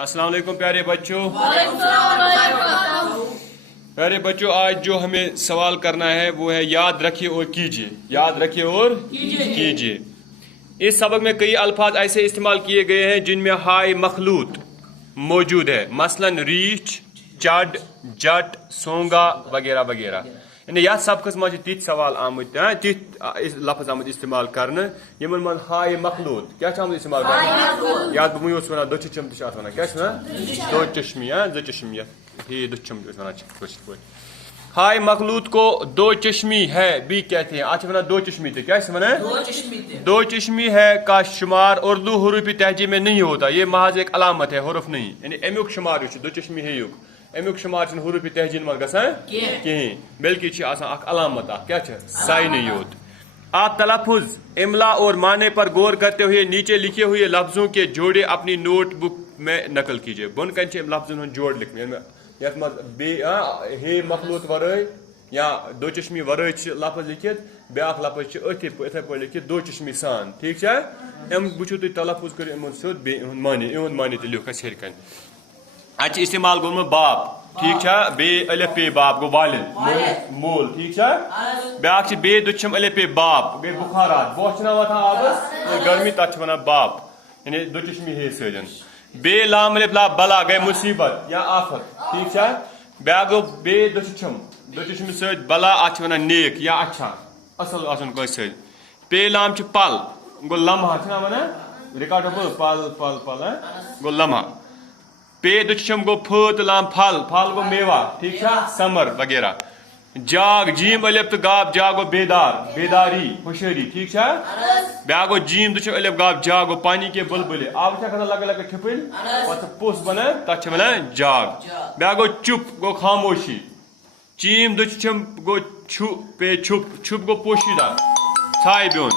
अस्सलाम वालेकुम प्यारे बच्चों। प्यारे बच्चों, आज जो हमें सवाल करना है वो है याद रखिए और कीजिए। याद रखिए और कीजिए। इस सबक में कई अल्फाज ऐसे इस्तेमाल किए गए हैं जिनमें हाय मखलूत मौजूद है, मसलन रीछ, चड, जट, सोंगा वगैरह वगैरह। यानी यह सबकस मज तिथ सवाल आमुत तिथ लफ्ज आमुत इस्तेमाल करने यमन मन हाय मखलूत क्या आमुत इस्तेमाल करने याद बमुय ओस वनान दोचम तश आत वनान क्या दो चश्मी दो चश्मी ये दोचम वनान हाय मखलूत को दो चश्मी है भी कहते हैं। आज वनान दो चश्मी थे क्या वनान दो चश्मी है का शुमार उर्दू हुरूफ तहजी में नहीं होता। ये महज एक अलामत है, हुरूफ नहीं। यानी अमुक शुमार दो चश्मी है युग अमुक शुमार हुरूफ तहजीन मत गसान कहीं बल्कि अलामत क्या साइन योत। आप तलफ़ुज़, इमला और माने पर गौर करते हुए नीचे लिखे हुए लफ्ज़ों के जोड़े अपनी नोट बुक में नकल कीजिए। बुन कन लफ्ज़ों जोड़ लिखने ये मखलूत वर्य या दो चश्मी वर्य लफ्ज़ लिखित ब्या लफ्ज़ इथे पे लिखित दो चश्मी सान। ठीक है वो तुम तलफ़ुज़ कर सोद माने तो लिख हेरकन अच इस्तेमाल गोम बाप। ठीक है बे अलिफ पे बाप गो वालिद मोल। ठीक है ब्या बे दुचम अलिफ पे बाप बे बुखारात बोह वथान आबस गर्मी तथ वन बाप यानी दो चश्मी हे सजन। बे लाम अलिफ ला बला गए मुसीबत या आफत। ठीक है ब्या गो बे दुचम सद बला अत वन नेक या अच्छा असल आसन कस पे लाम पल गो लम्हा वन रिकॉर्ड पल पल पल गो लम्हा। पे दुचम गो फत लाम फल फल गो मेवा। ठीक है समर वगैरह। जाग जीम अलिफ तो गाब जाग गो बेदार बेदारी होशियारी। ठीक है ब्या गो जीम दुचम अलिफ गाब जाग गो पानी के बुलबुले आब लगे लगे ठिपिल पोस बना तथ वन जाग। ब्या गो चुप गो खामोशी। चीम दुचम गो छु पे छुप छुप गो पोशीदा छाय ब्योन।